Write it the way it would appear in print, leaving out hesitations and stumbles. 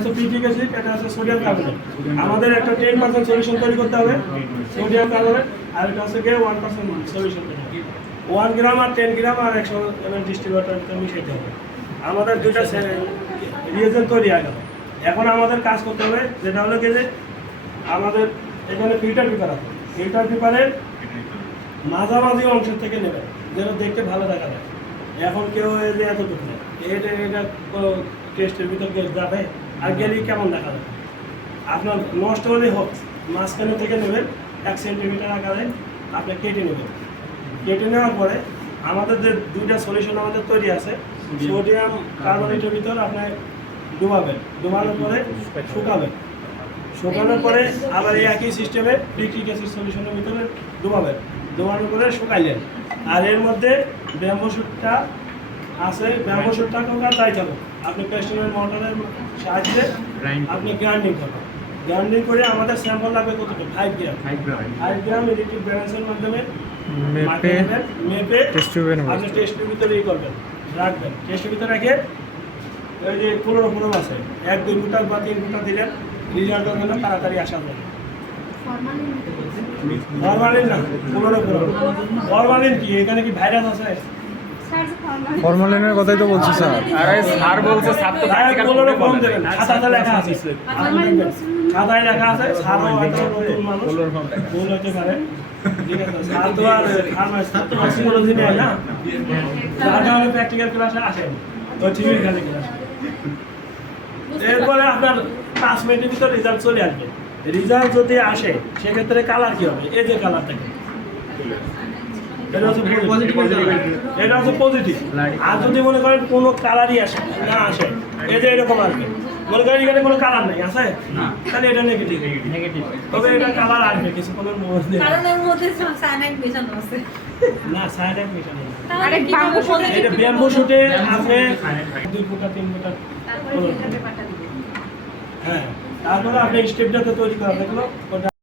হচ্ছে পিটিক অ্যাসিড, এটা হচ্ছে সোডিয়াম কার্বনেট। আমাদের একটা 10% সলিউশন তৈরি করতে হবে সোডিয়াম কার্বনেট, আর এটা হচ্ছে গিয়ে 1% সলিউশন তৈরি হবে। 1 গ্রাম আর 10 গ্রাম আর 100 ml ডিস্টিল ওয়াটার মিশাইতে হবে। আমাদের দুইটা রিয়েজেন্ট তৈরি হয়ে গেল। এখন আমাদের কাজ করতে হবে যেটা হলো কি যে আমাদের এখানে ফিল্টার পেপার আছে, ফিল্টার পেপারের মাঝামাঝি অংশের থেকে নেবেন যেন দেখতে ভালো দেখা যায়। এখন কেউ এই যে এতটুকু নেয়, এটা টেস্টের ভিতর যাবে আর গেলেই কেমন দেখা যায়। আপনার নষ্ট হলেই হোক, মাঝখানে থেকে নেবেন 1 সেন্টিমিটার আকারে আপনি কেটে নেবেন। কেটে নেওয়ার পরে আমাদের যে দুইটা সলিউশন আমাদের তৈরি আছে, সোডিয়াম কার্বনেটের ভিতর আপনি ডুবাবেন, ডুবানোর পরে শুকাবেন, শুকানোর পরে আবার এই একই সিস্টেমে পিটিক অ্যাসিড সলিউশনের ভিতরে ডুবাবেন, ডুবানোর পরে শুকাইলেন। আর এর মধ্যে ব্যাম্বো শুটটা আছে, ব্যাম্বো শুটটাকেও তাই যাবো আপনি পেস্টনের মোটরের সাহায্যে আপনি গ্রাইন্ডিং করবেন। গ্রাইন্ডিং করে আমাদের স্যাম্পল লাগবে কতটুকু? 5 গ্রাম। 5 গ্রাম ইলেকট্রিক ব্যালেন্সের মাধ্যমে মেপে আপনি টেস্টের ভিতরে করবেন, রাখবেন। টেস্টের ভিতরে রেখে ওই যে 15 আছে 1-2 ফুটা বা 3 ফুটা দিলেন, রেজাল্ট হলে তাড়াতাড়ি আসা যাবে। ফরমালিন না, 15 ফরমালিন কি? এখানে কি ভাইরাস আছে? ফরমালিনের কথাই তো বলছি স্যার। আরে স্যার বলছে স্যার তো প্র্যাকটিক্যাল করে ফর্ম দেবেন, খাতাতে লেখা আছে, খাতায় লেখা আছে। স্যারও হয়তো নতুন মানুষ ভুল হতে পারে, ঠিক আছে? স্যার তো আর ফার্মাসি কোনো দিন হয় না, যার কারণে প্র্যাকটিক্যাল ক্লাসে আসেন, ওই থিওরিক্যাল ক্লাসে। এরপরে আপনার 5 মিনিটের ভিতর রেজাল্ট চলে আসবে। রেজাল্ট যদি আসে সেক্ষেত্রে কালার কি হবে? এই যে কালার থাকে, এটা হচ্ছে পজিটিভ। আর যদি মনে করেন কোনো কালারই আসে না আসে, এই যে এরকম আসবে, মনে করেন এখানে কোনো কালার নেই আছে, তাহলে এটা নেগেটিভ। তবে এটা কালার আসবে কিছুক্ষণের মধ্যে। না, সায়ানাইড মেশানো নেই। এটা ব্যাম্বো শুটে আপনি 2 ফুটা 3 ফুটা, হ্যাঁ, তারপরে আপনি স্টেপটাতে তৈরি করা থাকলো।